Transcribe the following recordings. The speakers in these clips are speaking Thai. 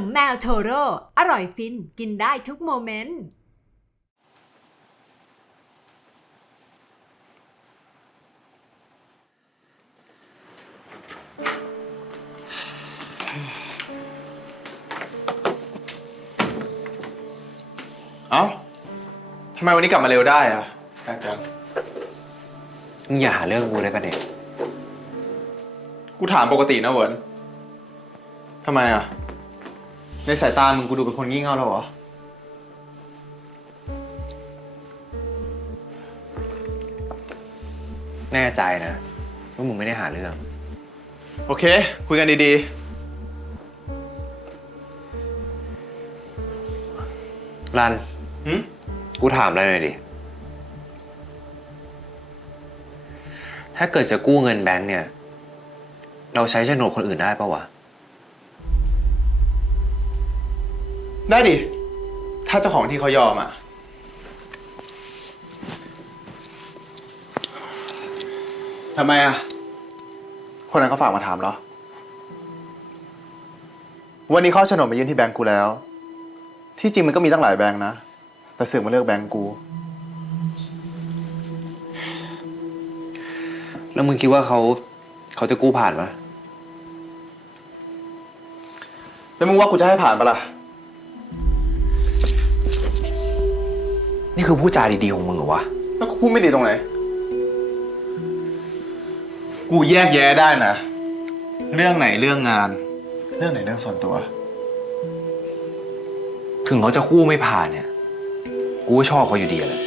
มแมวโทโร่อร่อยฟินกินได้ทุกโมเมนต์เอ้าทำไมวันนี้กลับมาเร็วได้อะแปลกจังมึงอย่าหาเรื่องกูได้ปะเด็กกูถามปกตินะเวิร์นทำไมอะในสายตามึงกูดูเป็นคนงี่เง่าแล้วเหรอแน่ใจนะว่ามึงไม่ได้หาเรื่องโอเคคุยกันดีรันๆกูถามอะไรหน่อยดิถ้าเกิดจะกู้เงินแบงค์เนี่ยเราใช้โฉนดคนอื่นได้ปะวะได้ดิถ้าเจ้าของที่เขายอมอะทำไมอะคนนั้นเขาฝากมาถามเหรอวันนี้เขาโฉนดมายื่นที่แบงก์กูแล้วที่จริงมันก็มีตั้งหลายแบงก์นะแต่เสือกมาเลือกแบงก์กูแล้วมึงคิดว่าเขาจะกู้ผ่านปะแล้วมึงว่ากูจะให้ผ่านปะล่ะนี่คือพูดจาดีๆของมึงเหรอวะแล้วกูพูดไม่ดีตรงไหนกูแยกแยะได้นะเรื่องไหนเรื่องงานเรื่องไหนเรื่องส่วนตัวถึงเขาจะกู้ไม่ผ่านเนี่ยกูก็ชอบเขาอยู่ดีแหละ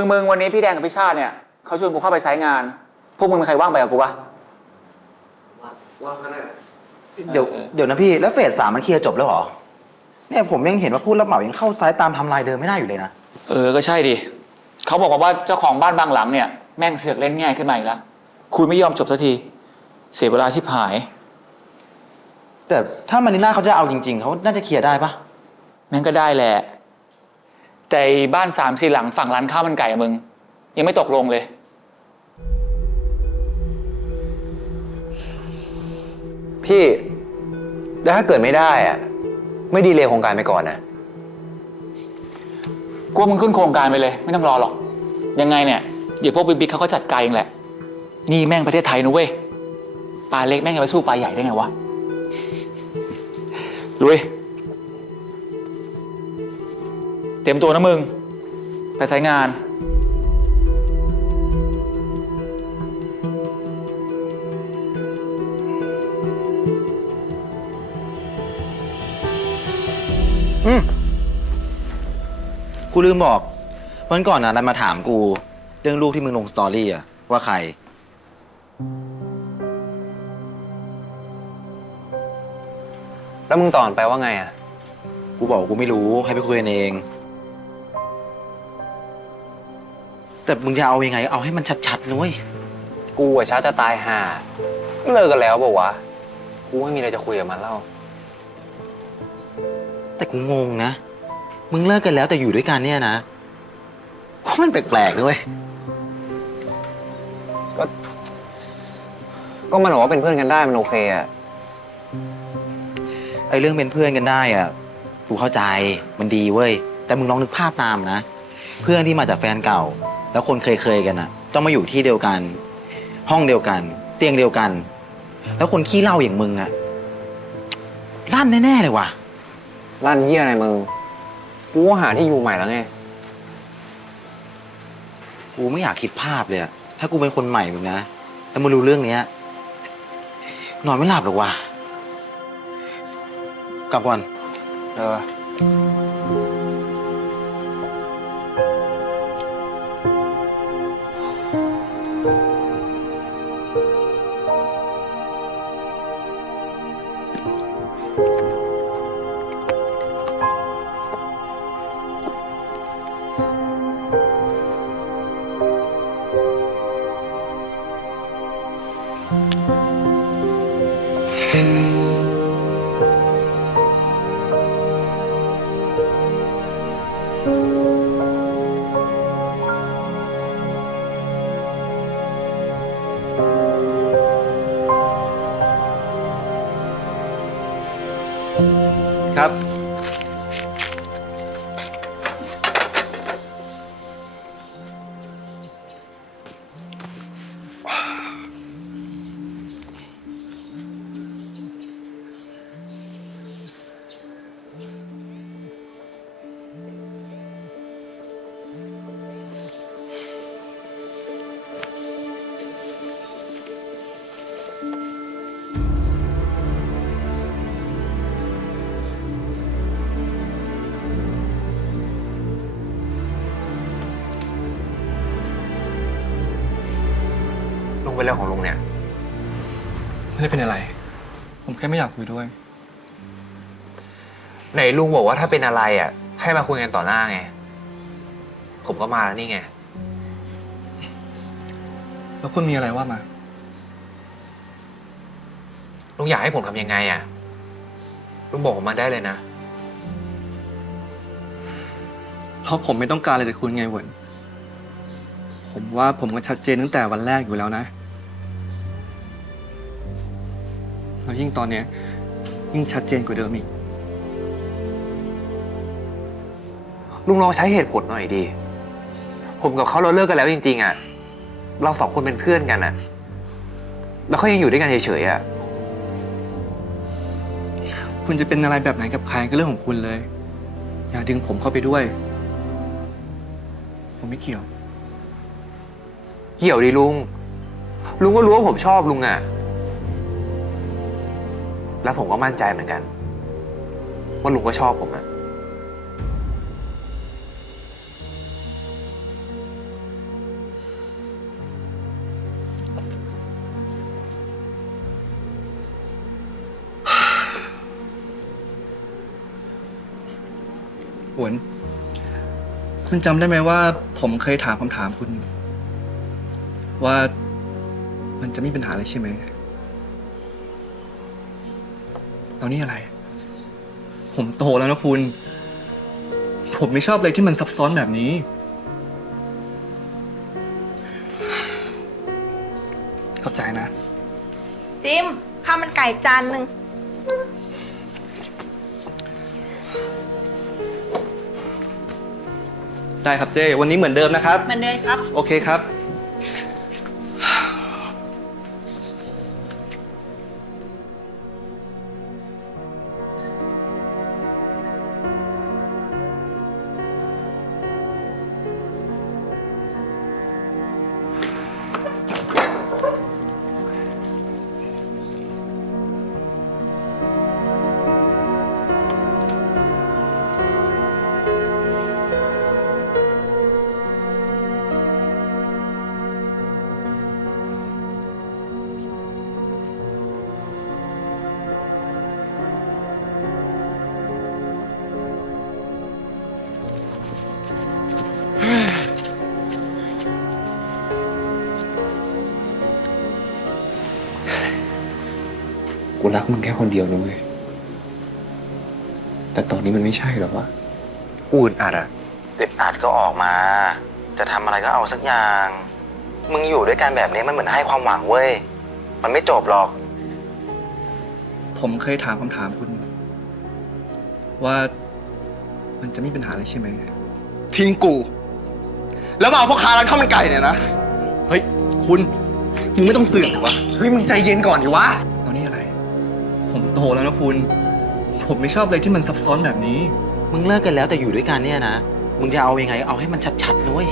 มึงวันนี้พี่แดงกับพี่ชาติเนี่ยเขาชวนกูเข้าไปใช้งานพวกมึงมีใครว่างไปกับกูปะว่างขนาดเดี๋ยวนะพี่แล้วเฟส 3มันเคลียร์จบแล้วเหรอเนี่ยผมยังเห็นว่าผู้รับเหมายังเข้าไซต์ตามไทม์ไลน์เดิมไม่ได้อยู่เลยนะก็ใช่ดิเขาบอกว่าเจ้าของบ้านบางหลังเนี่ยแม่งเสือกเล่นง่ายขึ้นมาอีกแล้วคุยไม่ยอมจบสักทีเสียเวลาชิบหายแต่ถ้ามานิน่าเขาจะเอาจริงๆเขาน่าจะเคลียร์ได้ปะแม่งก็ได้แหละแต่บ้าน3-4 หลังฝั่งร้านข้าวมันไก่มึงยังไม่ตกลงเลยพี่แล้วถ้าเกิดไม่ได้อะไม่ดีเลยโครงการไปก่อนนะกูว่ามึงขึ้นโครงการไปเลยไม่ต้องรอหรอกยังไงเนี่ยเดี๋ยวพวกบิ๊กเขาก็จัดการเองแหละนี่แม่งประเทศไทยนะเว้ยปลาเล็กแม่งจะไปสู้ปลาใหญ่ได้ไงวะลุยเตรียมตัวนะมึงไปใช้งานกูลืมบอกวันก่อนนะนันมาถามกูเรื่องลูกที่มึงลงสตอรี่อะว่าใครแล้วมึงตอนไปว่าไงอ่ะกูบอกกูไม่รู้ให้ไปคุยกันเองแต่มึงจะเอายังไงเอาให้มันชัดๆนะเว้ยกูอะช้าจะตายห่าเลิกกันแล้วบอกวะกูไม่มีอะไรจะคุยกับมันแล้วแต่กูงงนะมึงเลิกกันแล้วแต่อยู่ด้วยกันเนี่ยนะมันแปลกๆด้วยก็มันบอกว่าเป็นเพื่อนกันได้มันโอเคอ่ะไอ้เรื่องเป็นเพื่อนกันได้อะกูเข้าใจมันดีเว้ยแต่มึงลองนึกภาพตามนะเพื่อนที่มาจากแฟนเก่าแล้วคนเคยกันอะต้องมาอยู่ที่เดียวกันห้องเดียวกันเตียงเดียวกันแล้วคนขี้เหล้าอย่างมึงอะลั่นแน่ๆเลยว่ะลั่นเยี่ยอะไรมึงกูว่าหาที่อยู่ใหม่แล้วไงกูไม่อยากคิดภาพเลยอะถ้ากูเป็นคนใหม่มึงนะแล้วมึงรู้เรื่องเนี้ยนอนไม่หลับหรอกว่ะกลับก่อน ครับ ลุงเป็นเรื่องของลุงเนี่ย ไม่ได้เป็นอะไร ผมแค่ไม่อยากคุยด้วย ไหนลุงบอกว่าถ้าเป็นอะไรอ่ะ ให้มาคุยกันต่อหน้าไง ผมก็มาแล้วนี่ไง แล้วคุณมีอะไรว่ามา ลุงอยากให้ผมทำยังไงอ่ะ ลุงบอกผมมาได้เลยนะ เพราะผมไม่ต้องการอะไรจากคุณไงเหวินผมว่าผมก็ชัดเจนตั้งแต่วันแรกอยู่แล้วนะ แล้วยิ่งตอนเนี้ยยิ่งชัดเจนกว่าเดิมอีก ลุงลองใช้เหตุผลหน่อยดิ ผมกับเขาเราเลิกกันแล้วจริงๆอ่ะ เราสองคนเป็นเพื่อนกันอ่ะ แล้วเขายังอยู่ด้วยกันเฉยๆอ่ะ คุณจะเป็นอะไรแบบไหนกับใครก็เรื่องของคุณเลย อย่าดึงผมเข้าไปด้วย ผมไม่เกี่ยว เกี่ยวดิลุง ลุงก็รู้ว่าผมชอบลุงอ่ะ แล้วผมก็มั่นใจเหมือนกัน ว่าลุงก็ชอบผมอ่ะ หวน คุณจำได้ไหมว่าผมเคยถามคำถามคุณ ว่ามันจะไม่มีปัญหาอะไรใช่ไหม ตอนนี้อะไร ผมโตแล้วนะคุณ ผมไม่ชอบอะไรที่มันซับซ้อนแบบนี้ เข้าใจนะ จิมข้าวมันไก่จานหนึ่ง ได้ครับเจ้วันนี้เหมือนเดิมนะครับ เหมือนเดิมครับ โอเคครับ กูรักมึงแค่คนเดียวนะเว้ย แต่ตอนนี้มันไม่ใช่หรอวะกูอึดอัดอ่ะ อึดอัดก็ออกมา จะทำอะไรก็เอาสักอย่าง มึงอยู่ด้วยกันแบบนี้มันเหมือนให้ความหวังเว้ย มันไม่จบหรอก ผมเคยถามคำถามคุณ ว่ามันจะไม่มีปัญหาอะไรใช่ไหม ทิ้งกู แล้วมาเอาพ่อค้าร้านข้าวมันไก่เนี่ยนะ เฮ้ย คุณ มึงไม่ต้องเสือกหรอวะ เฮ้ยมึงใจเย็นก่อนดิวะ ตอนนี้อะไร ผมโตแล้วนะคุณ ผมไม่ชอบอะไรที่มันซับซ้อนแบบนี้ มึงเลิกกันแล้วแต่อยู่ด้วยกันเนี่ยนะ มึงจะเอายังไงเอาให้มันชัดๆนะเว้ย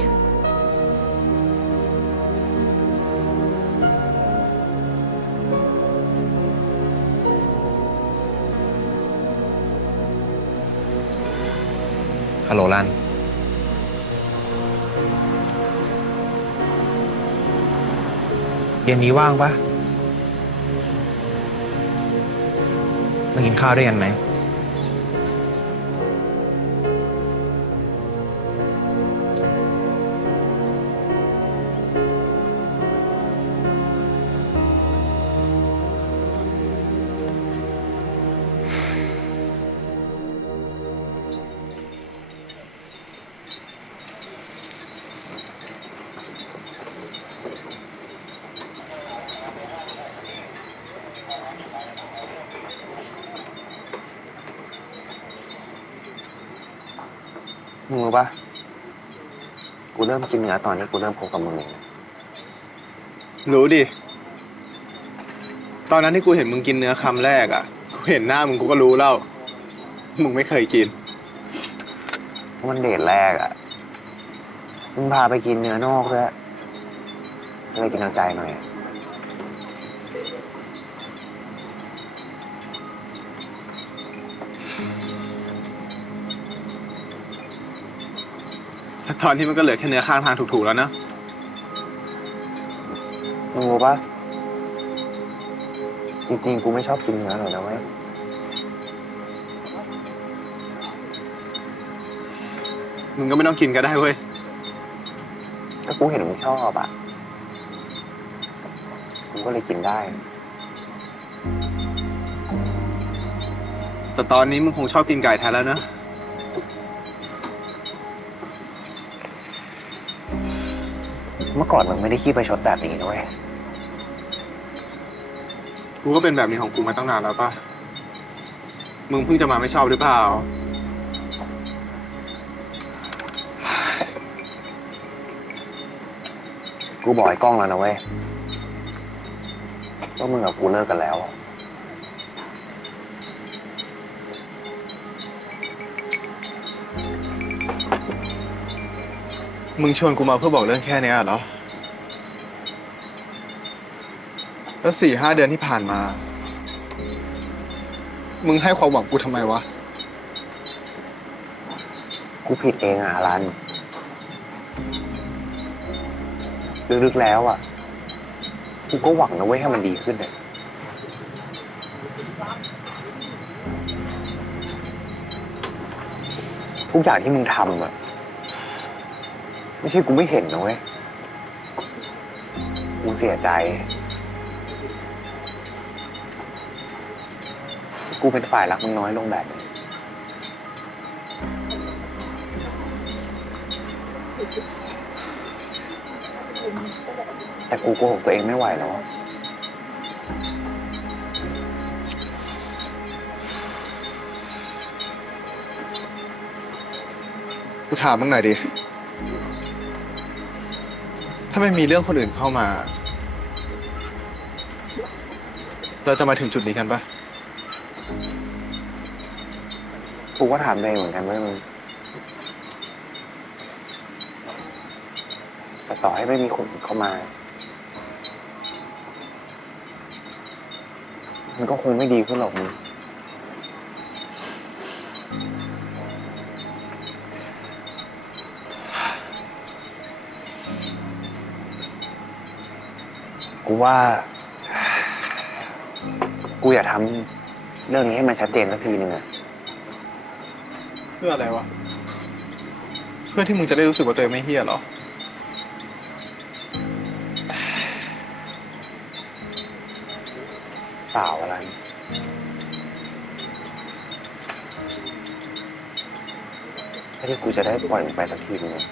ฮัลโหลลัน เย็นนี้ว่างปะมากินข้าวด้วยกันไหม มึงรู้ปะกูเริ่มกินเนื้อตอนที่กูเริ่มคบกับมึงเอง รู้ดิ ตอนนั้นที่กูเห็นมึงกินเนื้อคำแรกอ่ะ กูเห็นหน้ามึงกูก็รู้แล้ว มึงไม่เคยกิน มันเดทแรกอ่ะ มึงพาไปกินเนื้อนอกด้วยก็เลยกินเอาใจหน่อย ตอนที่มันก็เหลือแค่เนื้อข้างทางถูกๆแล้วนะ มึงรู้ปะจริงๆ กูไม่ชอบกินเนื้อหรอกนะเว้ย มึงก็ไม่ต้องกินก็ได้เว้ย ถ้ากูเห็นมึงชอบอ่ะ กูก็เลยกินได้ แต่ตอนนี้มึงคงชอบกินไก่แทนแล้วนะ เมื่อก่อนมึงไม่ได้ขี้ประชดแบบนี้นะเว้ย กูก็เป็นแบบนี้ของกูมาตั้งนานแล้วป่ะ มึงเพิ่งจะมาไม่ชอบหรือเปล่า กูบอกไอ้กล้องแล้วนะเว้ยว่ามึงกับกูเลิกกันแล้ว มึงชวนกูมาเพื่อบอกเรื่องแค่เนี้ยเหรอ แล้ว4-5 เดือนที่ผ่านมา มึงให้ความหวังกูทำไมวะ กูผิดเองอ่ะอารัน ลึกๆแล้วอ่ะ กูก็หวังนะเว้ยให้มันดีขึ้นเลยทุกอย่างที่มึงทำอ่ะ ไม่ใช่กูไม่เห็นนะเว้ย กูเสียใจ กูเป็นฝ่ายรักมึงน้อยลงแบบนี้แต่กูโกหกตัวเองไม่ไหวแล้วอะ กูถามมึงหน่อยดิ ถ้าไม่มีเรื่องคนอื่นเข้ามา เราจะมาถึงจุดนี้กันปะ กูก็ถามตัวเองเหมือนกันเว้ยมึง แต่ต่อให้ไม่มีคนอื่นเข้ามา มันก็คงไม่ดีขึ้นหรอกมึง กูว่า กูอยากทำเรื่องนี้ให้มันชัดเจนสักทีนึงอะ เพื่ออะไรวะ เพื่อที่มึงจะได้รู้สึกว่าตัวเองไม่เฮี้ยเหรอ เปล่าอะไร ไม่ได้กูจะได้ปล่อยมันไปสักทีนึงอะ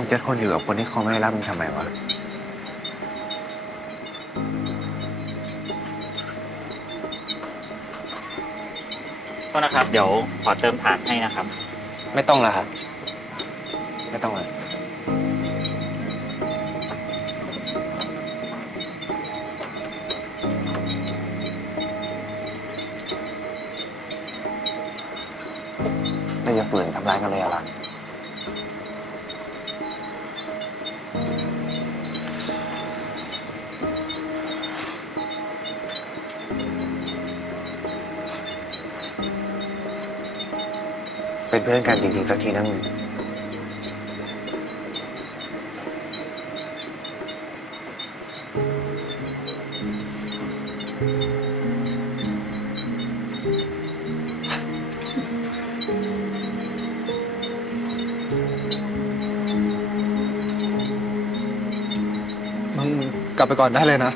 มึงจะทนอยู่กับคนที่เขาไม่รักมึงทำไมวะ ก็นะครับ เดี๋ยวขอเติมฐานให้นะครับ ไม่ต้องแล้วครับ ไม่ต้องเลยแต่อย่าฝืนทำร้ายกันเลยอะล่ะ เป็นเพื่อนกันจริงๆสักทีนะมึง ม กลับไปก่อนได้เลยนะ